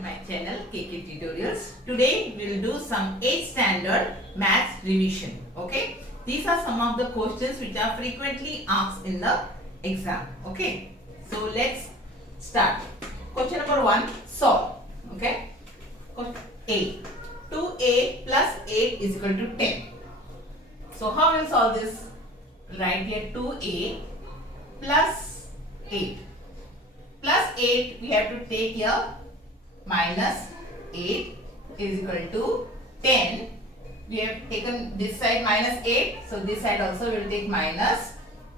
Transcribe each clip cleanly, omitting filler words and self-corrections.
to my channel KK Tutorials. Today we will do some 8th standard maths revision. Okay, these are some of the questions which are frequently asked in the exam. Okay, so let's start. Question number 1, solve. Okay, A. 2a plus 8 is equal to 10. So how will solve this? Write here 2a plus 8. Plus 8 we have to take here minus 8 is equal to 10. We have taken this side minus 8. So this side also will take minus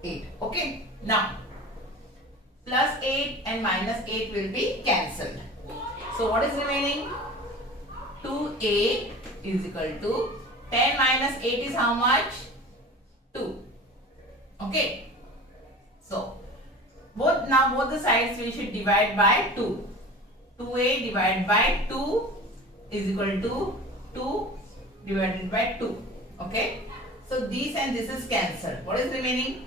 8. Okay. Now plus 8 and minus 8 will be cancelled. So what is remaining? 2a is equal to 10 minus 8 is how much? 2. Okay. So both the sides we should divide by 2. 2a divided by 2 is equal to 2 divided by 2. Okay. So this and this is cancelled. What is remaining?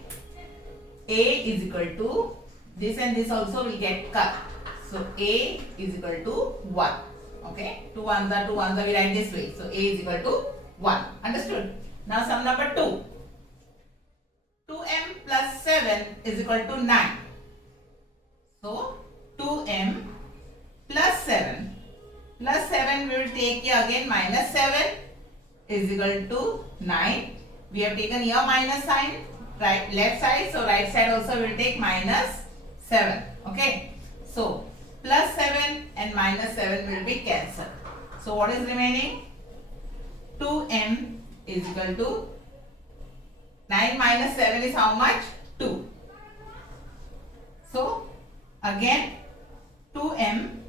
A is equal to this and this also will get cut. So a is equal to 1. Okay. 2 ones are we write this way. So a is equal to 1. Understood? Now sum number 2. 2m plus 7 is equal to 9. So 2m plus 7 we will take here again minus 7 is equal to 9. We have taken here minus sign, right, left side, so right side also will take minus 7. Okay, so plus 7 and minus 7 will be cancelled. So what is remaining? 2m is equal to 9 minus 7 is how much? 2. So again 2m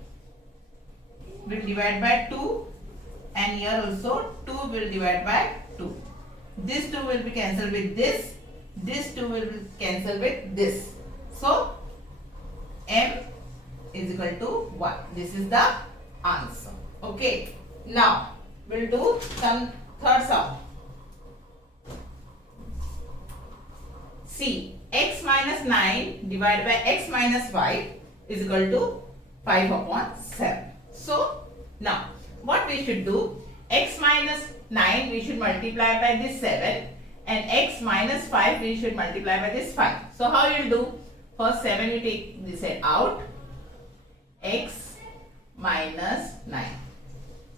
will divide by 2 and here also 2 will divide by 2. This 2 will be cancelled with this. This 2 will be cancelled with this. So m is equal to 1. This is the answer. Okay. Now we'll do some third sum. See, x minus 9 divided by x minus 5 is equal to 5 upon 7. So now what we should do? X minus 9 we should multiply by this 7 and x minus 5 we should multiply by this 5. So how you will do? First 7 you take this side out. X minus 9.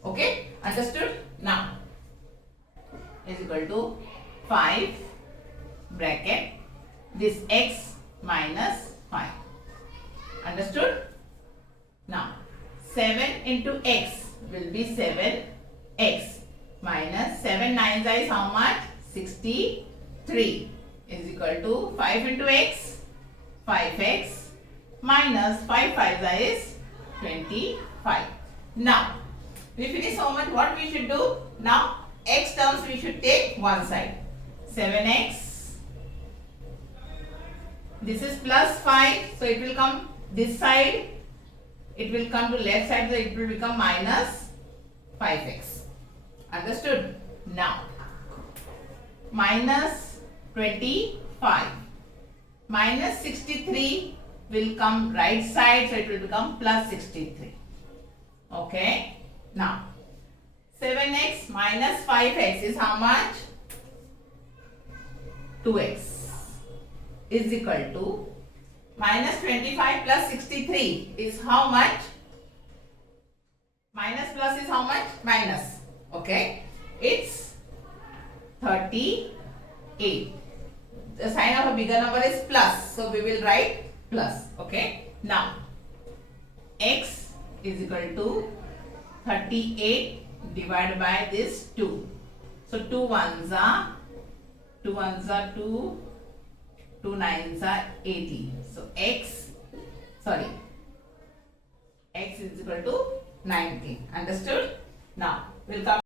Okay, understood? Now is equal to 5 bracket this x minus 5. Understood? Now 7 into x will be 7x minus 7 9s is how much? 63 is equal to 5 into x, 5x minus 5 5s is 25. Now we finish so much. What we should do? Now x terms we should take one side. 7x. This is plus 5. So it will come this side. It will come to left side. So it will become minus 5x. Understood? Now minus 25. Minus 63 will come right side. So it will become plus 63. Okay. Now 7x minus 5x is how much? 2x is equal to minus 25 plus 63 is how much? Minus plus is how much? Minus. Okay. It's 38. The sign of a bigger number is plus. So we will write plus. Okay. Now x is equal to 38 divided by this 2. So 2 ones are 2, 2 9s are 80. So x is equal to 19. Understood? Now we'll come.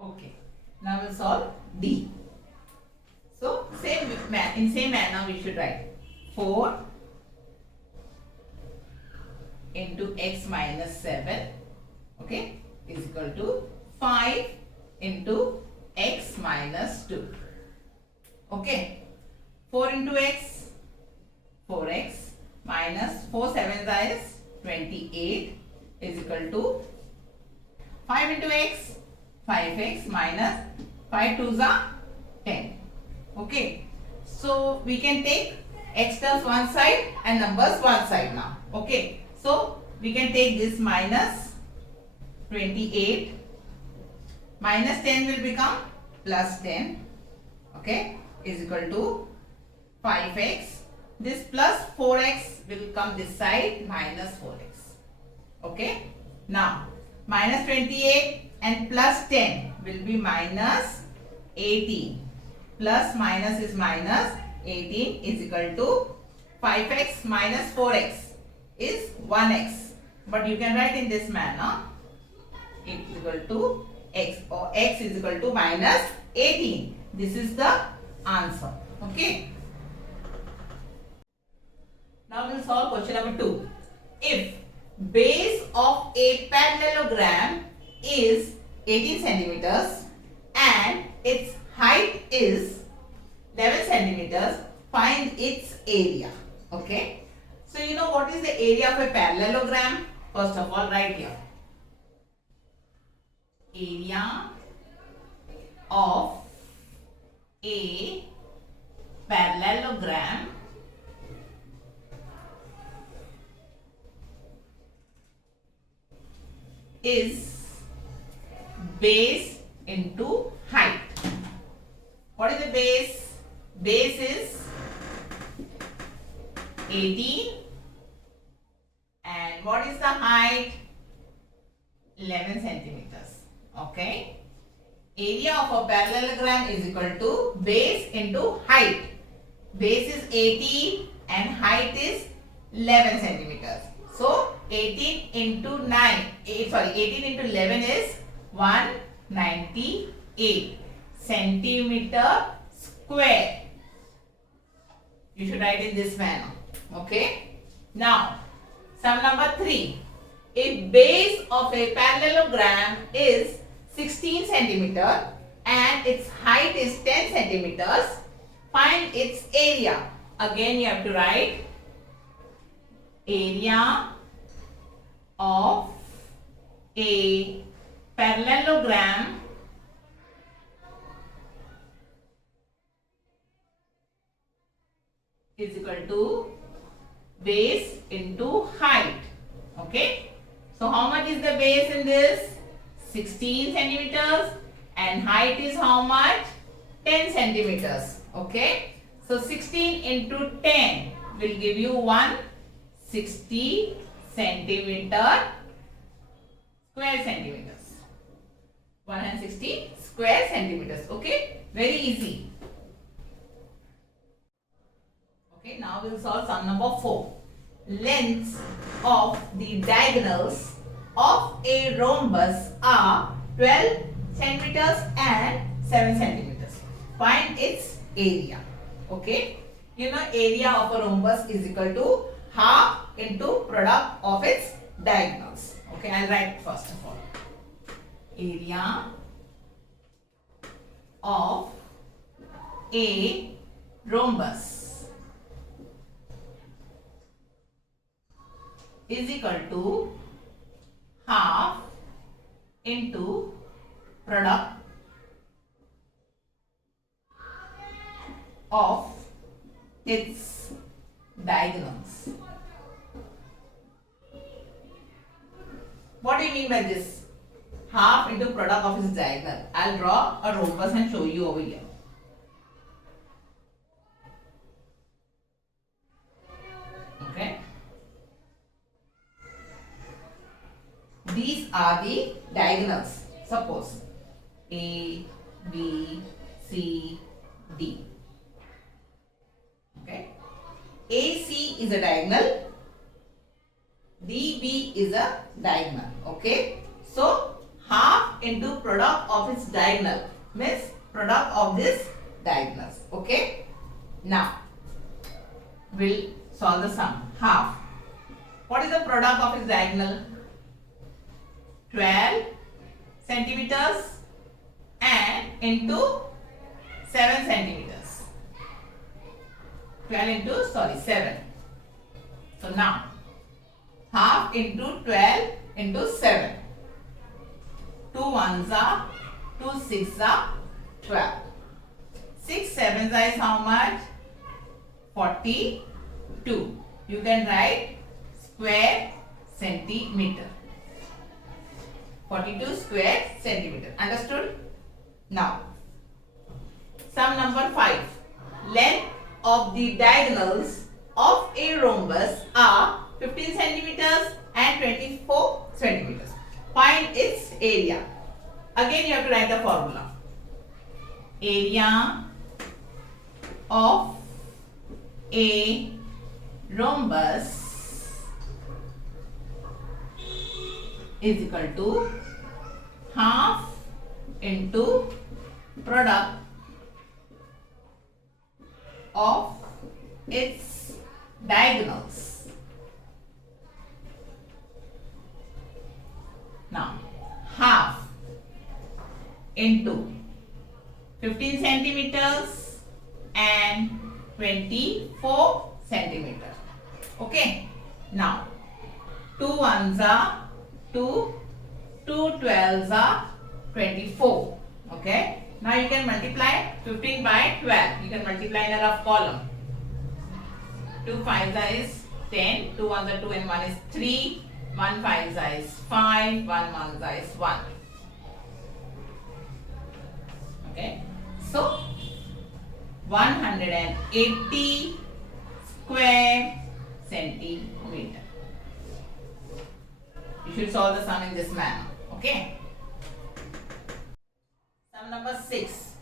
Okay. Now we'll solve D. So in same manner we should write 4 into x minus 7. Okay, is equal to 5 into x minus 2. Okay, 4 into x, 4x minus 4 7s is 28 is equal to 5 into x, 5x minus 5 2s are 10. Okay. So we can take x terms one side and numbers one side now. Okay. So we can take this minus 28 minus 10 will become plus 10. Okay. Is equal to 5x. This plus 4x will come this side minus 4x. Okay. Now minus 28 and plus 10 will be minus 18. Plus minus is minus 18 is equal to 5x minus 4x is 1x. But you can write in this manner. It is equal to x, or x is equal to minus 18. This is the answer. Okay. Now we will solve question number 2. If base of a parallelogram is 18 centimeters and its height is 11 centimeters, find its area. Okay. So you know what is the area of a parallelogram? First of all, write here. Area of a parallelogram is base into height. What is the base? Base is 18 and what is the height? 11 centimeters. Okay. Area of a parallelogram is equal to base into height. Base is 18 and height is 11 centimeters. So 18 into 18 into 11 is 198 centimeter square. You should write in this manner. Okay. Now, sum number 3. If base of a parallelogram is 16 centimeter and its height is 10 centimeters, find its area. Again, you have to write area of a parallelogram is equal to base into height. Okay. So how much is the base in this? 16 centimeters and height is how much? 10 centimeters. Okay. So 16 into 10 will give you 160 centimeter square centimeters. 160 square centimeters. Okay. Very easy. Okay. Now we will solve sum number 4. Lengths of the diagonals of a rhombus are 12 centimeters and 7 centimeters. Find its area. Okay. You know area of a rhombus is equal to half into product of its diagonals. Okay. I'll write first of all. Area of a rhombus is equal to half into product of its diagonals. What do you mean by this? Half into product of its diagonal. I'll draw a rhombus and show you over here. Okay. These are the diagonals. Suppose A, B, C, D. Okay. AC is a diagonal. DB is a diagonal. Okay. So half into product of its diagonal means product of this diagonals. Okay. Now we'll solve the sum. Half. What is the product of its diagonal? 12 centimeters and into 7 centimeters. 7. So now half into 12 into 7. 2 ones are 2 6 are 12. 6 sevens is how much? 42. You can write square centimeter. 42 square centimeter. Understood? Now, sum number 5. Length of the diagonals of a rhombus are 15 centimeters and 24 centimeters. Find its area. Again, you have to write the formula. Area of a rhombus is equal to half into product of its diagonals. Now, half into 15 centimeters and 24 centimeters. Okay. Now, 2 ones are 2, 2 12s are 24. Okay. Now you can multiply 15 by 12. You can multiply in a rough column. 2 5s is 10, 2 ones are 2 and 1 is 3, 1 5s is 5, 1 1s is 1. Okay. So, 180 square centimeter. You should solve the sum in this manner. Okay. Sum number 6.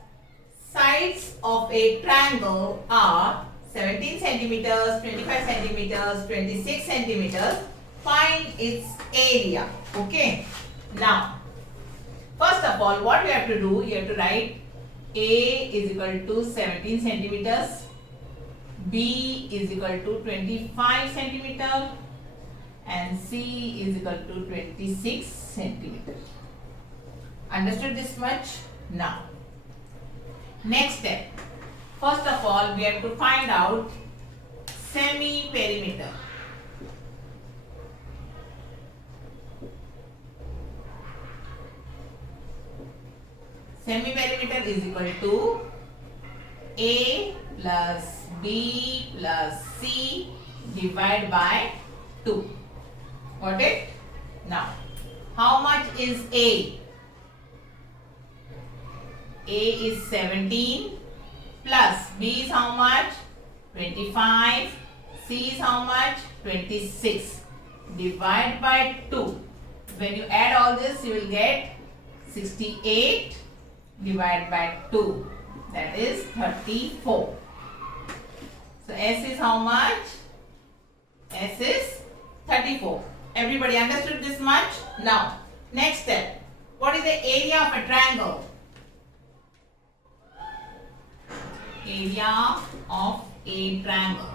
Sides of a triangle are 17 centimeters, 25 centimeters, 26 centimeters. Find its area. Okay. Now, first of all, what you have to do, you have to write A is equal to 17 centimeters, B is equal to 25 centimeters, and C is equal to 26 centimeters. Understood this much? Now, next step. First of all, we have to find out semi-perimeter. Semi-perimeter is equal to A plus B plus C divided by 2. Got it? Now, how much is A? A is 17 plus B is how much? 25. C is how much? 26. Divide by 2. When you add all this, you will get 68 divided by 2. That is 34. So S is how much? S is 34. Everybody understood this much? Now, next step. What is the area of a triangle? Area of a triangle.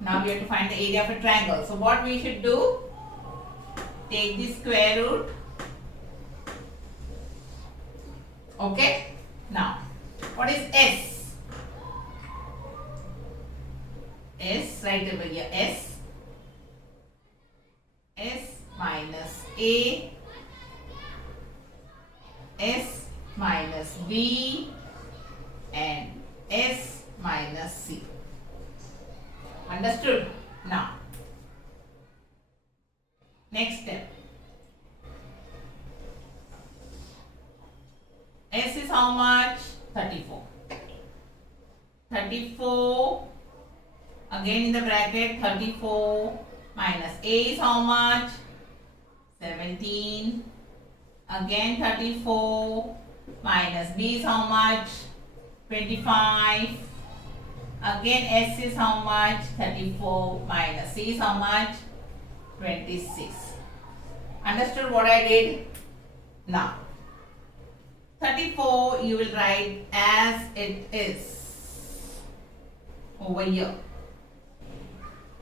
Now we have to find the area of a triangle. So what we should do? Take the square root. Okay. Now, what is S? S, right over here. S minus A, S minus B, and S minus C. Understood? Now, next step. S is how much? 34. 34. Again in the bracket, 34 minus A is how much? 17. Again 34 minus B is how much? 25. Again S is how much? 34 minus C is how much? 26. Understood what I did? Now, 34 you will write as it is over here.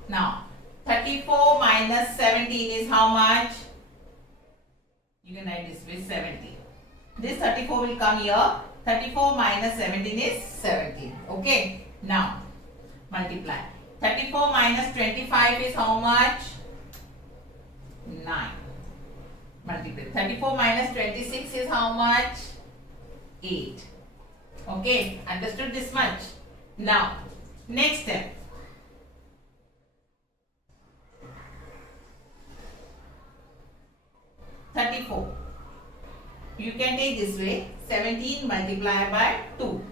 Now, 34 minus 17 is how much? You can write this with 17. This 34 will come here. 34 minus 17 is 17. Okay. Now, multiply. 34 minus 25 is how much? 9. Multiply. 34 minus 26 is how much? 8. Okay, understood this much? Now, next step. You can take this way. 17 multiplied by 2.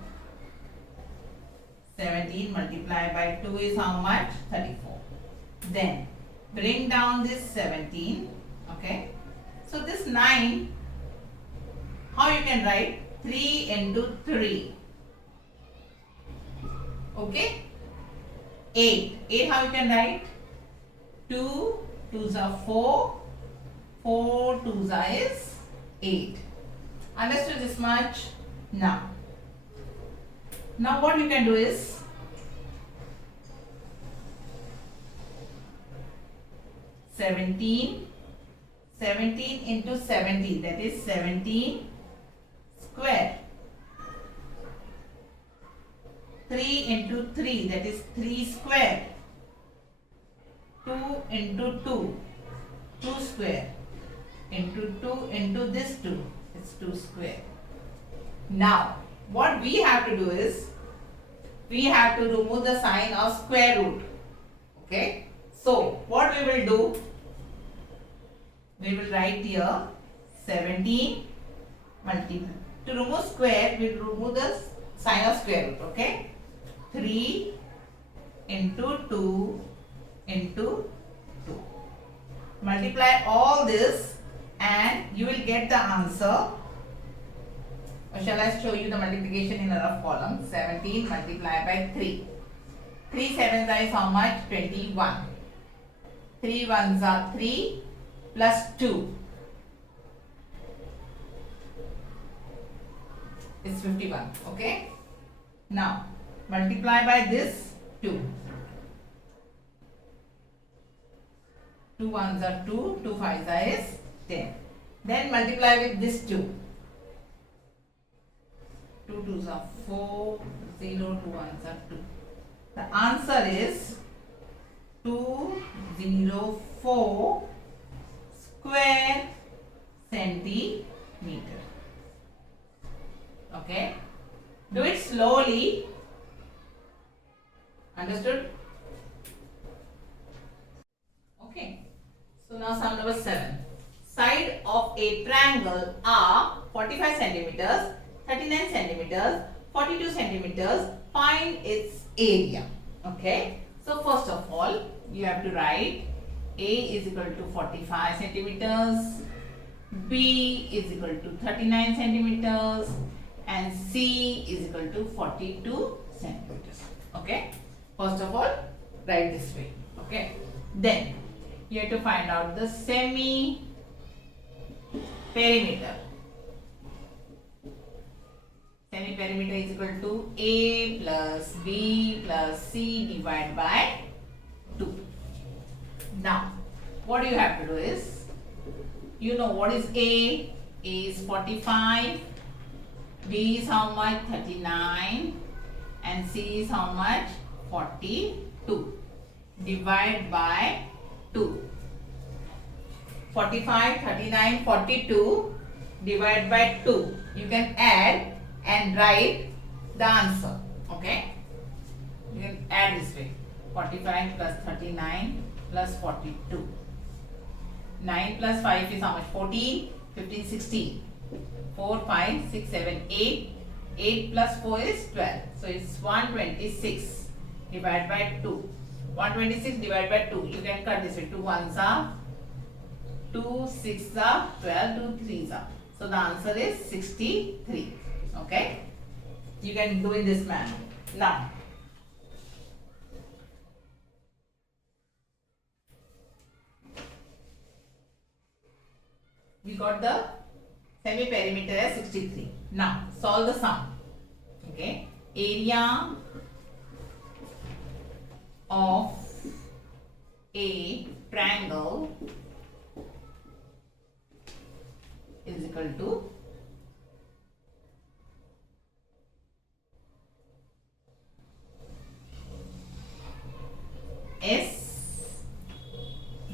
17 multiplied by 2 is how much? 34. Then bring down this 17. Okay. So this 9, how you can write? 3 into 3. Okay. 8. 8 how you can write? 2. 2s are 4. 4 2s are is 8. Understood this much? Now what you can do is seventeen into 70, that is 17 square. 3 into 3, that is 3 square. 2 into 2, 2 square. Into 2 into this 2, it's 2 square. Now what we have to do is we have to remove the sign of square root. Okay, so what we will do, we will write here 17 multiply. To remove square, we will remove the sign of square root. Okay, 3 into 2 into 2. Multiply all this and you will get the answer. Or shall I show you the multiplication in a rough column? 17 multiplied by 3. 3 sevens are how much? 21. 3 ones are 3 plus 2 is 51. Okay. Now multiply by this 2. 2 ones are 2. 2 fives are is 10. Then multiply with this 2. 2 2s are 4, 0, 2 ones are 2. The answer is 204 square centimeter. Okay. Do it slowly. Understood? Okay. So now sum number 7. Side of a triangle are 45 centimeters, 39 centimeters, 42 centimeters. Find its area. Okay. So first of all, you have to write A is equal to 45 centimeters, B is equal to 39 centimeters, and C is equal to 42 centimeters. Okay. First of all, write this way. Okay. Then you have to find out the semi perimeter. Semi perimeter is equal to A plus B plus C divided by 2. Now, what you have to do is, you know what is A? A is 45, B is how much? 39, and C is how much? 42. Divide by 2. 45, 39, 42 divide by 2. You can add and write the answer. Okay. You can add this way. 45 plus 39 plus 42. 9 plus 5 is how much? 14, 15, 16. 4, 5, 6, 7, 8. 8 plus 4 is 12. So it's 126 divided by 2. 126 divided by 2. You can cut this way. 2 ones are 2, 6 are 12, 2 3s are. So the answer is 63. Okay. You can do in this manner. Now, we got the semi perimeter as 63. Now solve the sum. Okay. Area of a triangle is equal to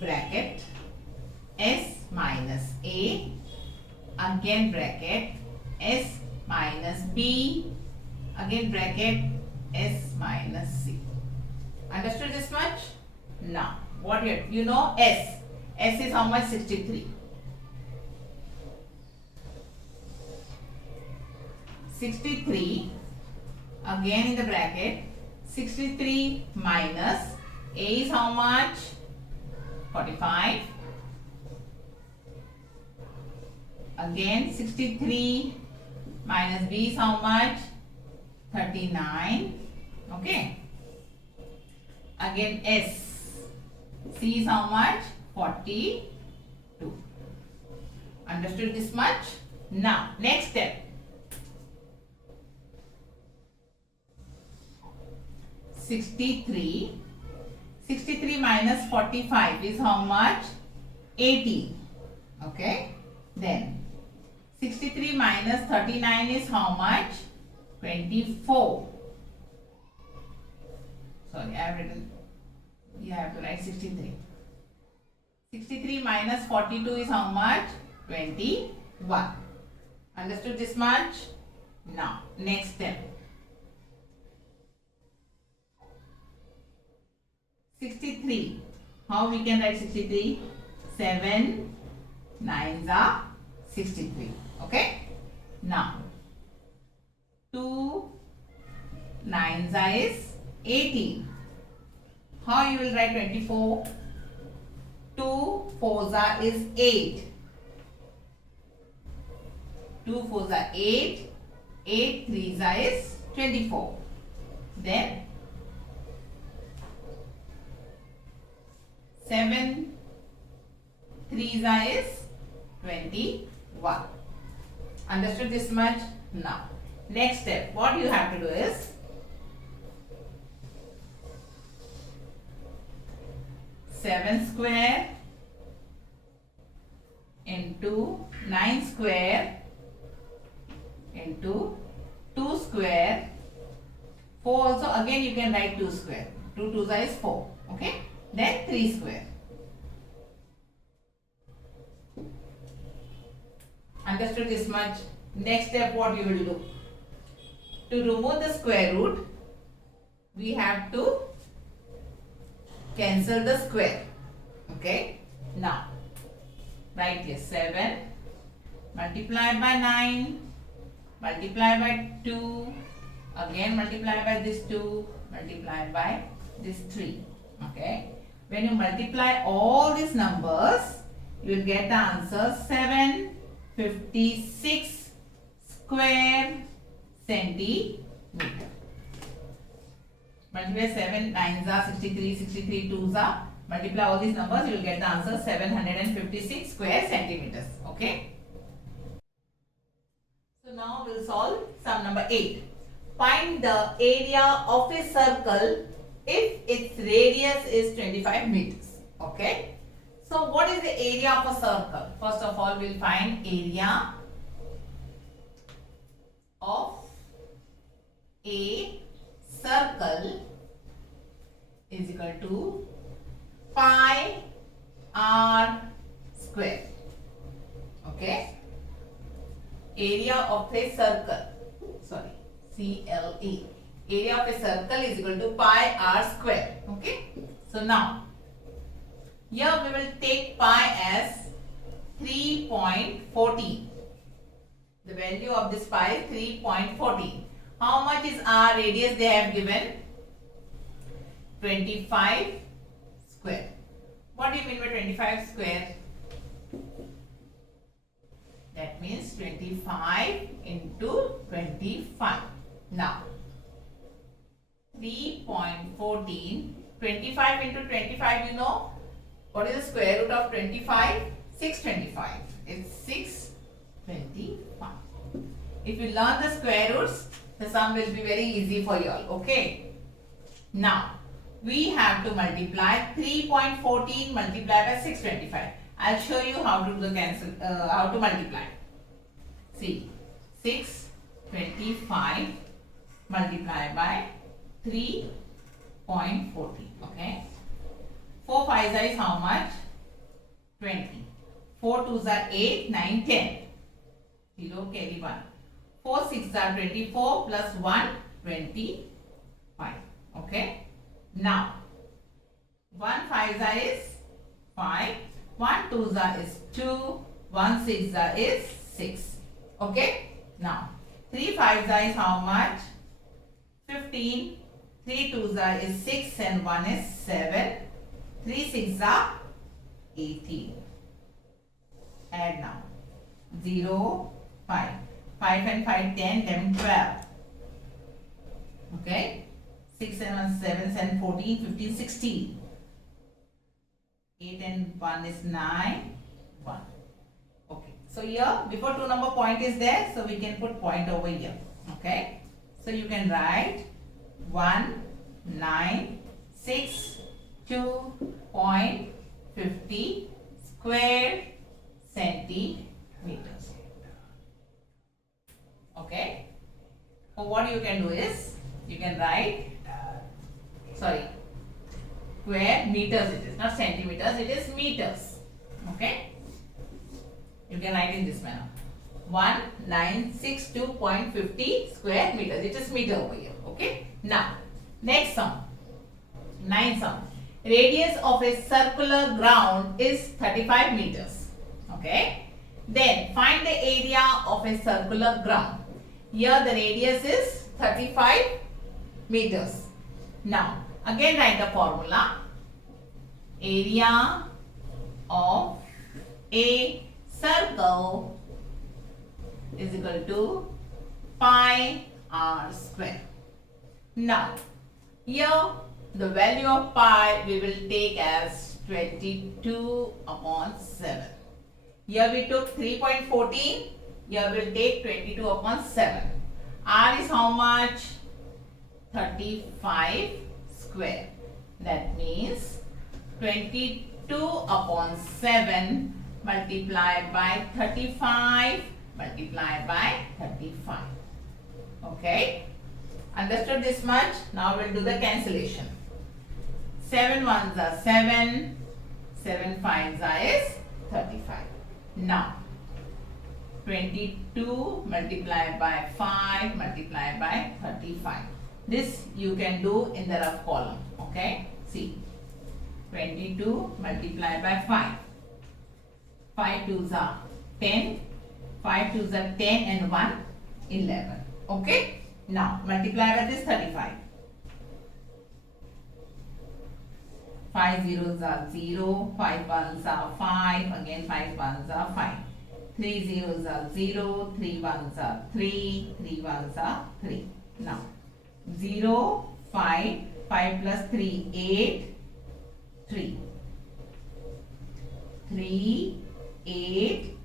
bracket s minus a, again bracket s minus b, again bracket s minus c. Understood this much? Now, what you know s. S is how much? 63. 63, again in the bracket, 63 minus a is how much? 45. Again 63 minus b is how much? 39. Okay. Again s. C is how much? 42. Understood this much? Now, next step. 63 minus 45 is how much? 18. Okay. Then 63 minus 39 is how much? 24. Sorry, I have written, you have to write 63. 63 minus 42 is how much? 21. Understood this much? Now, next step. 63. How we can write 63? 7 9s are 63. Okay? Now, 2 9s is 18. How you will write 24? 2 4s is 8. 2 4s 8. 8 3s is 24. Then 7 3s is 21. Understood this much? Now, next step, what you have to do is 7 square into 9 square into 2 square. 4 also, again you can write 2 square. 2 2s is 4. Okay. Then 3 square. Understood this much? Next step, what you will do? To remove the square root, we have to cancel the square. Okay. Now, write here 7 multiplied by 9 multiplied by 2, again multiplied by this 2 multiplied by this 3. Okay. When you multiply all these numbers, you will get the answer 756 square centimeter. Multiply 7 9s are 63, 63 2s are. Multiply all these numbers, you will get the answer 756 square centimeters. Okay. So now we will solve sum number 8. Find the area of a circle if its radius is 25 meters. Okay. So what is the area of a circle? First of all, we will find area of a circle is equal to pi r square. Okay. Area of a circle, sorry, CLE. Area of a circle is equal to pi r square. Okay. So now, here we will take pi as 3.14. The value of this pi is 3.14. How much is r radius they have given? 25 square. What do you mean by 25 square? That means 25 into 25. Now, 3.14, 25 into 25, you know, what is the square root of 25? 625. It's 625. If you learn the square roots, the sum will be very easy for you all. Okay. Now, we have to multiply 3.14 multiplied by 625. I'll show you how to do the cancel, how to multiply. See, 625 multiplied by 3.14. Okay. 4 5s is how much? 20. 4 2s are 8, 9, 10. 0 carry 1. 4 6s are 24 plus 1, 25. Okay. Now, 1 5s is 5. 1 2s is 2. 1 6s is 6. Okay. Now, 3 5s is how much? 15. 3 2s is 6 and 1 is 7. 3 6s are 18. Add now. 0, 5. 5 and 5, 10, 11, 12. Okay. 6 and 1, 7, 7, 14, 15, 16. 8 and 1 is 9, 1. Okay. So here, before 2 number point is there, so we can put point over here. Okay. So you can write 196.50 square centimeters. Okay. So what you can do is, you can write, square meters it is, not centimeters, it is meters. Okay. You can write in this manner. 1962.50 square meters. It is meter over here. Okay. Now, next sum. 9 sum. Radius of a circular ground is 35 meters. Okay. Then find the area of a circular ground. Here the radius is 35 meters. Now, again write the formula. Area of a circle is equal to pi r square. Now, here the value of pi we will take as 22 upon 7. Here we took 3.14. Here we will take 22 upon 7. R is how much? 35 square. That means 22 upon 7 multiplied by 35 multiplied by 35. Okay. Understood this much? Now we'll do the cancellation. 7 ones are 7. 7 fives are is 35. Now 22 multiplied by 5 multiplied by 35. This you can do in the rough column. Okay. See. 22 multiplied by 5. 5 twos are 10. 5 twos are 10 and 1, 11. Okay. Now multiply by this 35. 5 zeros are 0. 5 ones are 5. Again 5 ones are 5. 3 zeros are 0. 3 ones are 3. 3 ones are 3. Now 0, 5. 5 plus 3, 8. 3. 3, 8,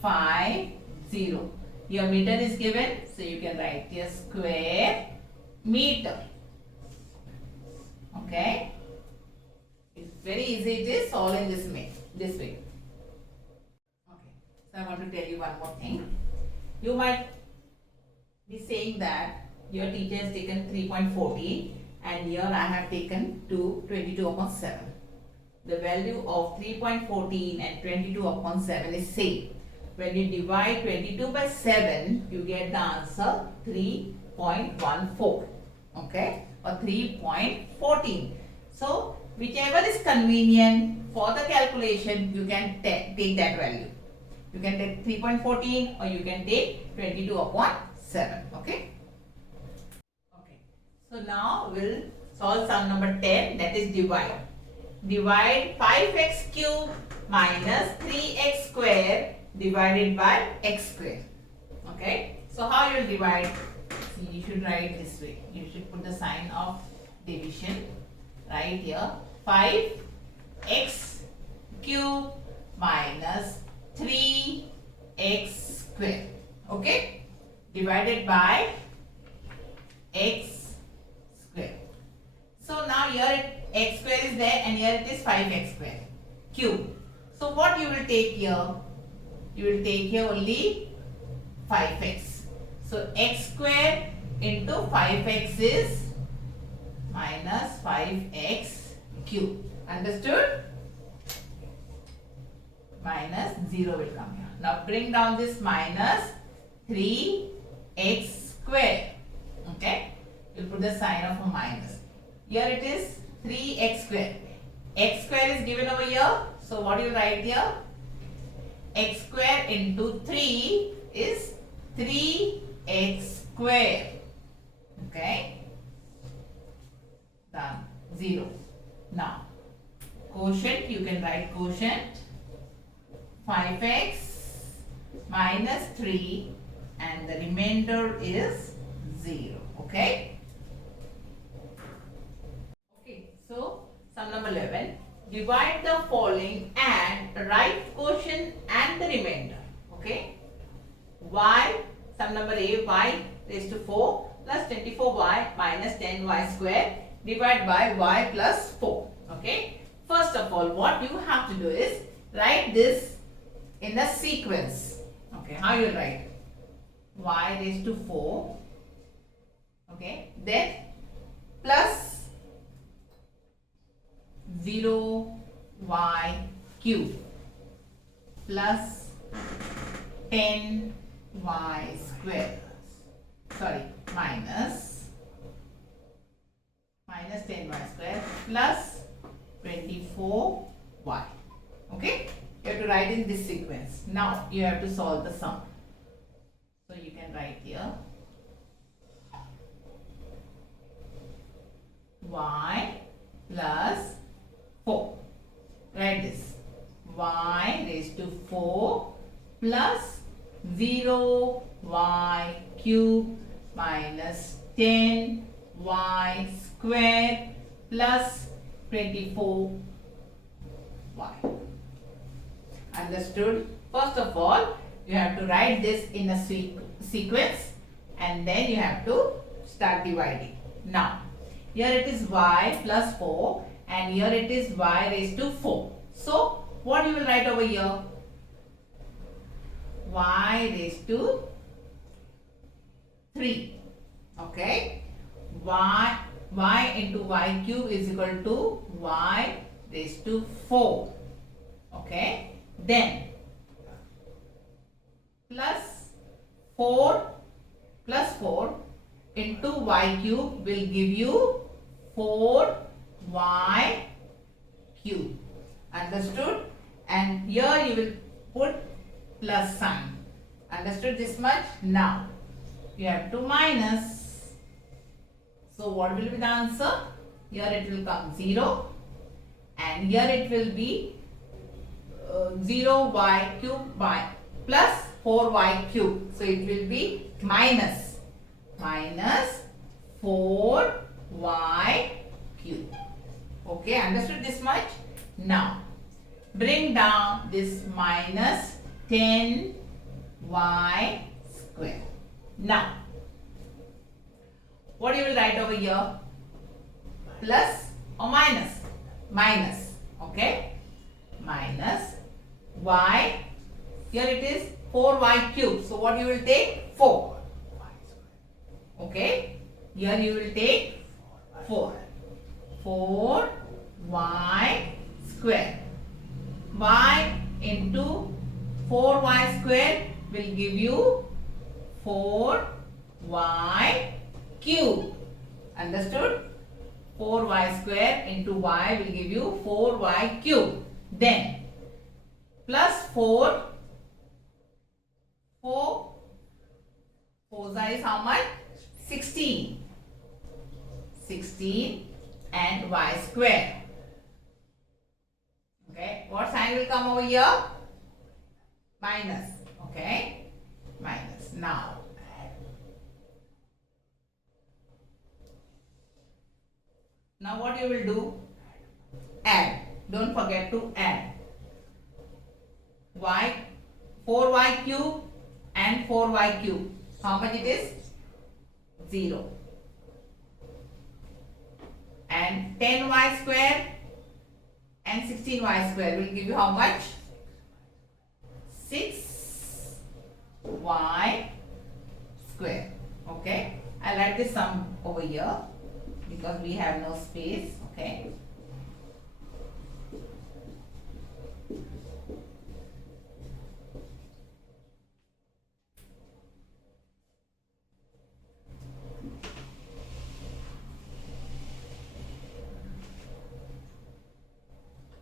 5, 0. Your meter is given, so you can write here square meter. Okay. It's very easy. It is all in this way. Okay. So I want to tell you one more thing. You might be saying that your teacher has taken 3.14 and here I have taken 22 upon 7. The value of 3.14 and 22 upon 7 is same. When you divide 22 by 7, you get the answer 3.14. Okay, or 3.14. So, whichever is convenient for the calculation, you can take that value. You can take 3.14 or you can take 22 upon 7. Okay. Okay. So, now we'll solve sum number 10, that is divide. Divide 5x cube minus 3x square divided by x square. Okay. So how you will divide? See, you should write this way. You should put the sign of division right here. 5x cube minus 3x square. Okay. Divided by x square. So now here x square is there and here it is 5x square cube. So what you will take here? You will take here only 5x. So x square into 5x is minus 5x cube. Understood? minus 0 will come here. Now bring down this minus 3x square. Okay, we'll put the sign of a minus. Here it is 3x square. X square is given over here. So what do you write here? X square into 3 is 3x square. Okay, done. 0. Now quotient, you can write quotient 5x minus 3 and the remainder is 0. Okay. Okay, so sum number 11. Divide the following and write quotient and the remainder. Okay. Y, sum number A, y raised to 4 plus 24y minus 10y square divided by y plus 4. Okay. First of all, what you have to do is write this in a sequence. Okay. How you write? Y raised to 4. Okay. Then plus 0y cube plus 10y square. Sorry, minus 10y square plus 24y. Okay, you have to write in this sequence. Now you have to solve the sum. So you can write here y plus 4. Write this. Y raised to 4 plus 0y cube minus 10y square plus 24y. Understood? First of all, you have to write this in a sequence and then you have to start dividing. Now, here it is y plus 4 and here it is y raised to 4. So, what you will write over here? Y raised to 3. Okay. Y into y cube is equal to y raised to 4. Okay. Then plus 4 into y cube will give you 4y cube. Understood? And here you will put plus sign. Understood this much? Now you have to minus. So what will be the answer? Here it will come 0 and here it will be 0y cube by plus 4y cube. So it will be minus 4y cube. Okay, understood this much? Now bring down this minus 10y square. Now what you will write over here? Plus or minus? Minus. Okay. Minus y. Here it is 4y cube. So what you will take? 4. Okay. Here you will take 4. 4y square. Y into 4y square will give you 4y cube. Understood? 4y square into y will give you 4y cube. Then plus 4 is how much? 16. 16 and y square. Okay, what sign will come over here? Minus. Okay, minus. Now what you will do? Add. Don't forget to add. 4y cube and 4y cube. How much it is? 0. And 10y square and 16y square will give you how much? 6y square. Okay. I'll write this sum over here because we have no space. Okay.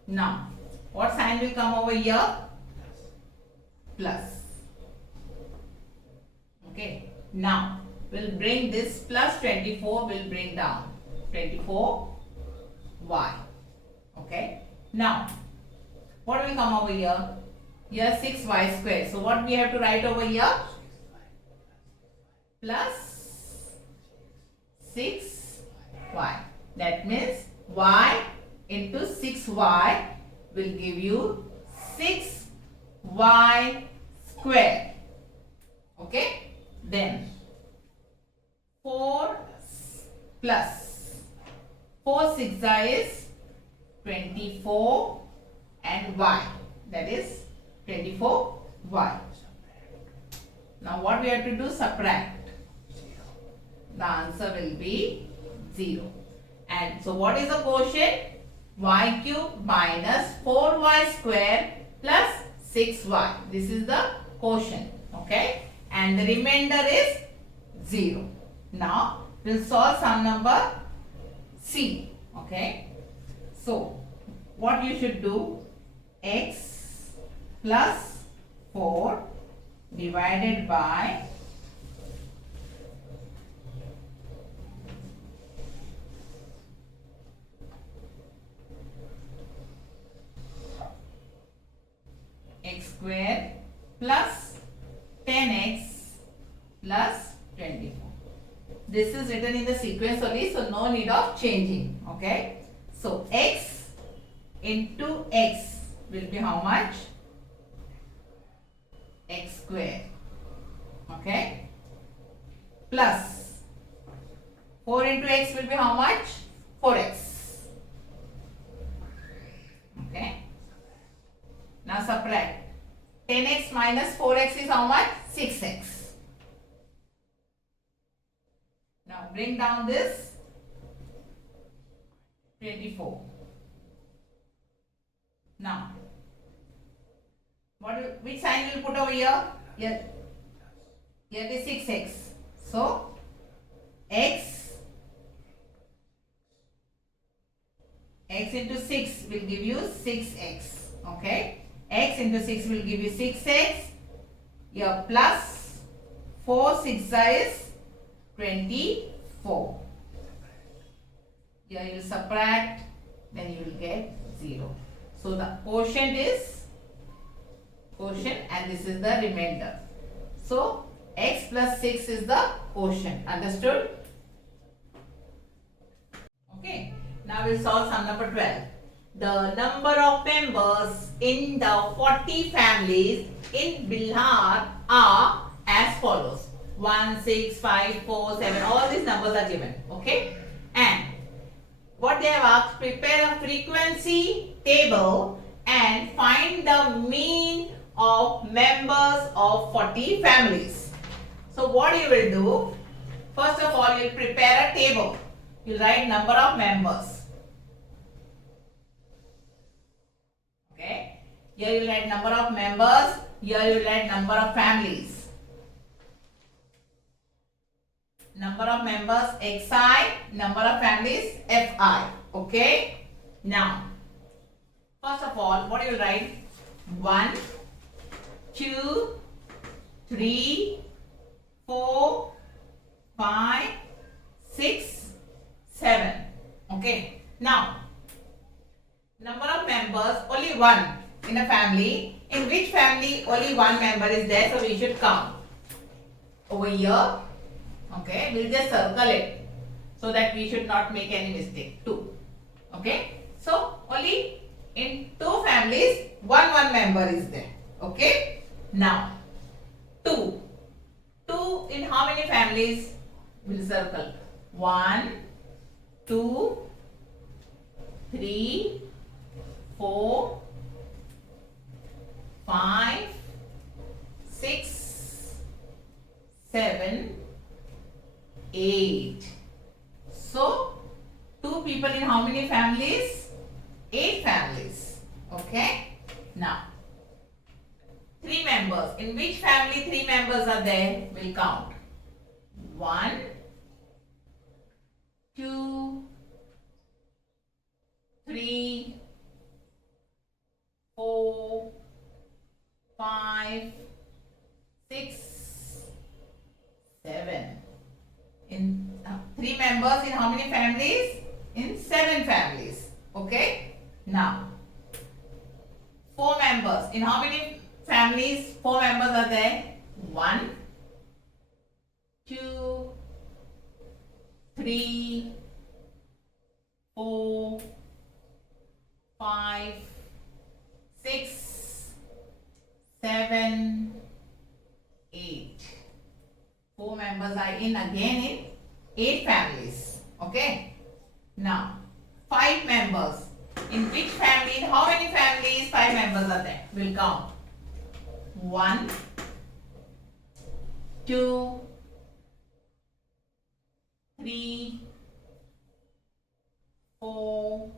Now, what sign will come over here? Plus. Okay. Now, we'll bring this plus 24, we'll bring down 24y. Okay. Now, what will come over here? Here 6y square. So, what we have to write over here? Plus 6y. That means y into 6y will give you 6y square. Okay. Then 4 plus 4 6 is 24 and y. That is 24y. Now what we have to do? Subtract. The answer will be 0. And so what is the quotient? Y cube minus 4y square plus 6y. This is the quotient. Okay. And the remainder is 0. Now we'll solve sum number C. Okay. So what you should do? X plus 4 divided by x square plus 10x plus 24. This is written in the sequence only, so no need of changing. Okay. So x into x will be how much? X square. Okay. Plus 4 into x will be how much? 4x. Okay. Now subtract. 10x minus 4x is how much? 6x. Now bring down this 24. Now, which sign will put over here? Here it is 6x. So, x into 6 will give you 6x. Okay. X into 6 will give you 6x. Here plus 4 6 is 24. Here you will subtract, then you will get 0. So the quotient is quotient and this is the remainder. So x plus 6 is the quotient. Understood? Okay. Now we'll solve sum number 12. The number of members in the 40 families in Bihar are as follows. 1, 6, 5, 4, 7. All these numbers are given. Okay. And what they have asked, prepare a frequency table and find the mean of members of 40 families. So what you will do? First of all, you will prepare a table. You will write number of members. Okay. Here you will write number of members. Here you will write number of families. Number of members xi, number of families fi. Okay. Now, first of all, what you will write? 1, 2, 3, 4, 5, 6, 7. Okay. Now, number of members, only one in a family. In which family only one member is there, so we should count. Over here, okay, we'll just circle it so that we should not make any mistake. 2. Okay. So, only in 2 families, one member is there. Okay. Now, 2. 2 in how many families? We'll circle. 1, 2, 3, 4, 5, 6, 7, 8. So, 2 people in how many families? 8 families. Okay. Now, 3 members. In which family 3 members are there? We'll count. 1, 2, 3, 4, 5, 6, 7. In 3 members in how many families? In 7 families. Okay. Now 4 members. In how many families 4 members are there? 1, 2, 3, 4, 5, 6, 7, 8. 4 members are in again in 8 families. Okay. Now 5 members. In which family? In how many families 5 members are there? We'll count. 1, 2, 3, 4,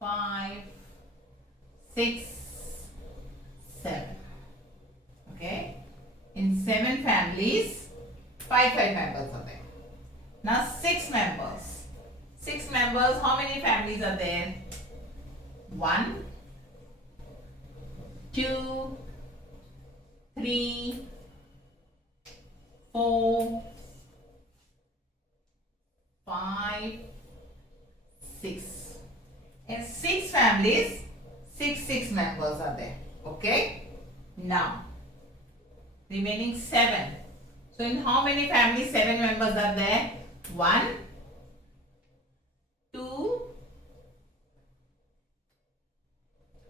5, 6, 7. Okay. In 7 families, 5 members are there. Now 6 members. 6 members, how many families are there? 1, 2, 3, 4, 5, 6. In 6 families, 6 members are there. Okay. Now, remaining 7. So, in how many families 7 members are there? 1, 2,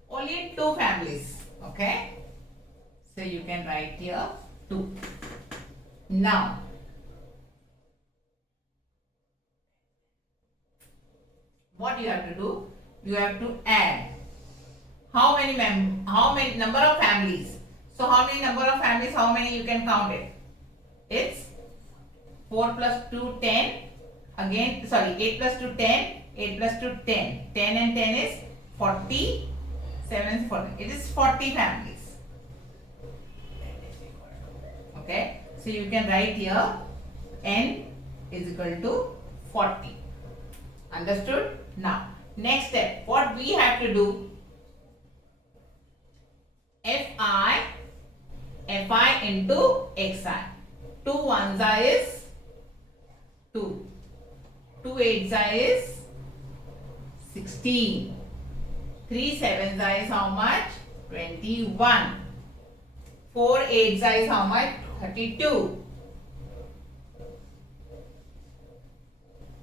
only in 2 families. Okay. So, you can write here 2. Now, what you have to do? You have to add how many number of families. So how many number of families, how many you can count it? It's 4 plus 2, 10. Again, sorry, 8 plus 2, 10. 8 plus 2, 10. 10 and 10 is 40. 7 is 40. It is 40 families. Okay. So you can write here n is equal to 40. Understood? Now, next step. What we have to do? Fi into xi. 2 ones is 2. 2 eights is 16. 3 sevens is how much? 21. 4 eights is how much? 32.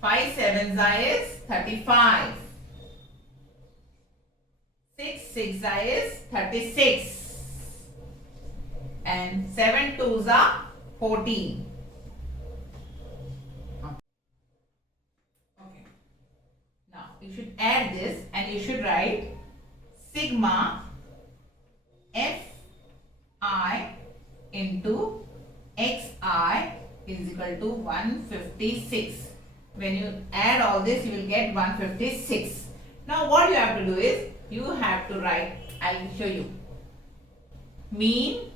5 sevens is 35. 6 is 36. And 7 twos are 14. Okay. Now you should add this and you should write sigma Fi into xi is equal to 156. When you add all this, you will get 156. Now what you have to do is, you have to write, I will show you. Mean,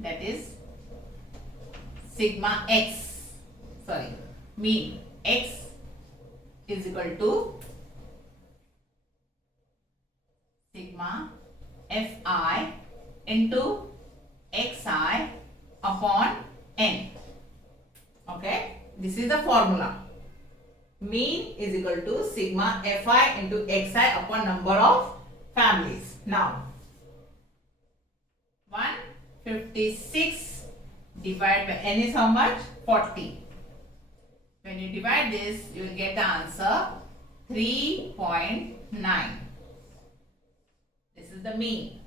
that is sigma x, sorry, mean x is equal to sigma Fi into xi upon n. Okay, this is the formula. Mean is equal to sigma Fi into xi upon number of families. Now 156 divided by n is how much? 40. When you divide this, you will get the answer 3.9. This is the mean.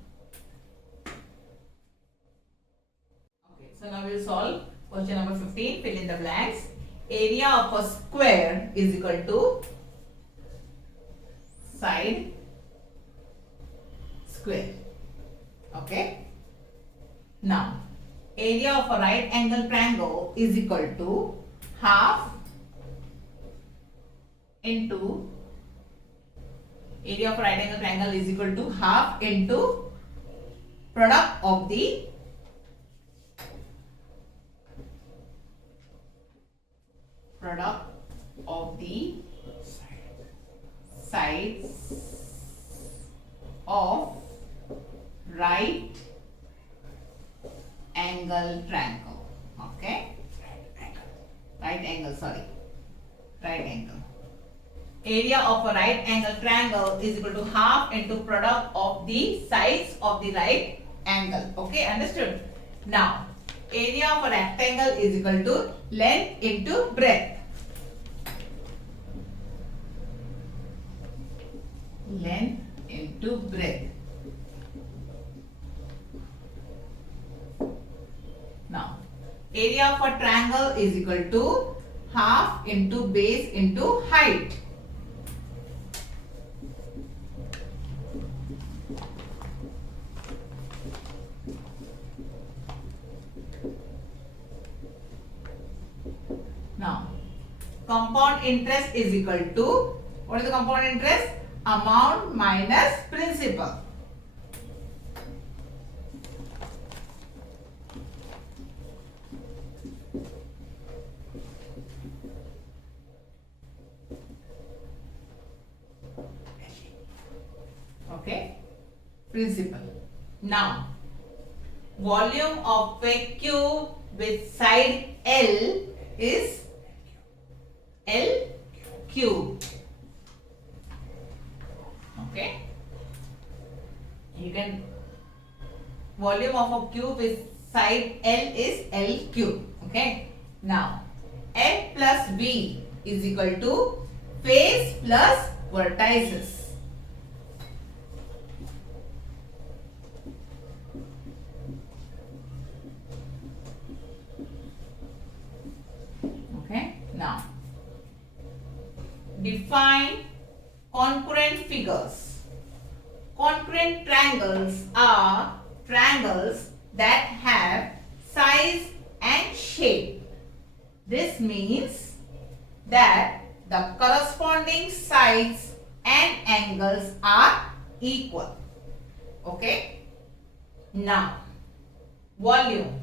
Okay, so now we will solve question number 15. Fill in the blanks. Area of a square is equal to side square. Okay. Now, area of a right angle triangle is equal to half into area of a right angle triangle is equal to half into product of the sides of right angle triangle. Okay, right angle. Area of a right angle triangle is equal to half into product of the sides of the right angle. Okay, understood? Now, area of a rectangle is equal to length into breadth. Length into breadth. Now, area of a triangle is equal to half into base into height. Now, compound interest is equal to, what is the compound interest? Amount minus principal. Okay, principal. Now, volume of a cube with side L is L cube. Okay, you can, volume of a cube with side L is L cube. Okay, now F plus V is equal to face plus vertices. Now, define concurrent figures. Concurrent triangles are triangles that have size and shape. This means that the corresponding sides and angles are equal. Okay. Now, volume.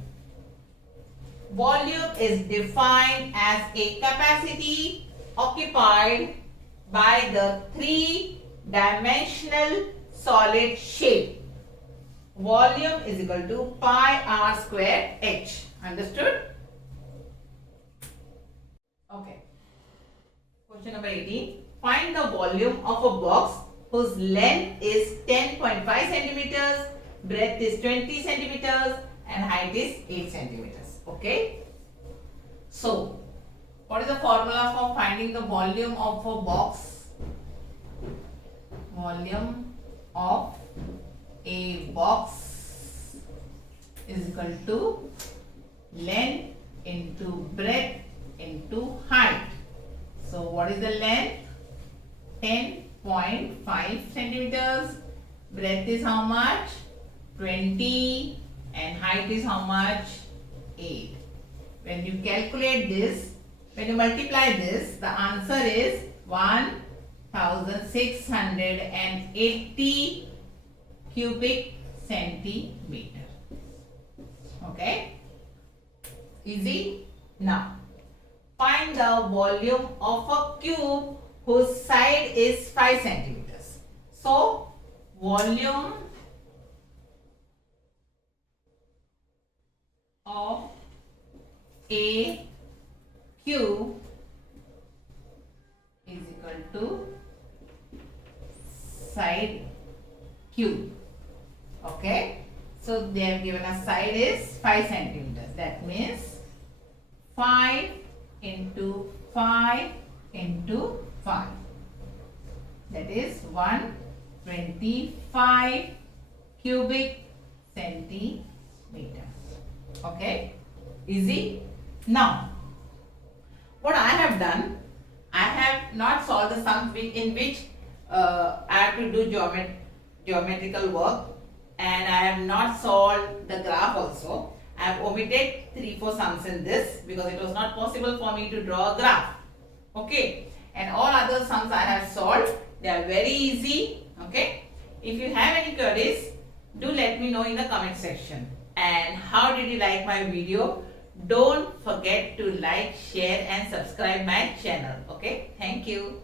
Volume is defined as a capacity occupied by the three-dimensional solid shape. Volume is equal to pi r square h. Understood? Okay. Question number 18. Find the volume of a box whose length is 10.5 centimeters, breadth is 20 centimeters, and height is 8 centimeters. Okay, so what is the formula for finding the volume of a box? Volume of a box is equal to length into breadth into height. So what is the length? 10.5 centimeters. Breadth is how much? 20. And height is how much? 8. When you calculate this, when you multiply this, the answer is 1680 cubic centimeter. Okay? Easy? Now, find the volume of a cube whose side is 5 centimeters. So, volume of a cube is equal to side cube. Okay, so they have given us side is 5 centimeters. That means 5 into 5 into 5. That is 125 cubic centimeters. Okay, easy. Now, what I have done, I have not solved the sums in which I have to do geometrical work, and I have not solved the graph also. I have omitted 3-4 sums in this because it was not possible for me to draw a graph. Okay, and all other sums I have solved. They are very easy. Okay, if you have any queries, do let me know in the comment section. And how did you like my video? Don't forget to like, share and subscribe my channel. Okay, thank you.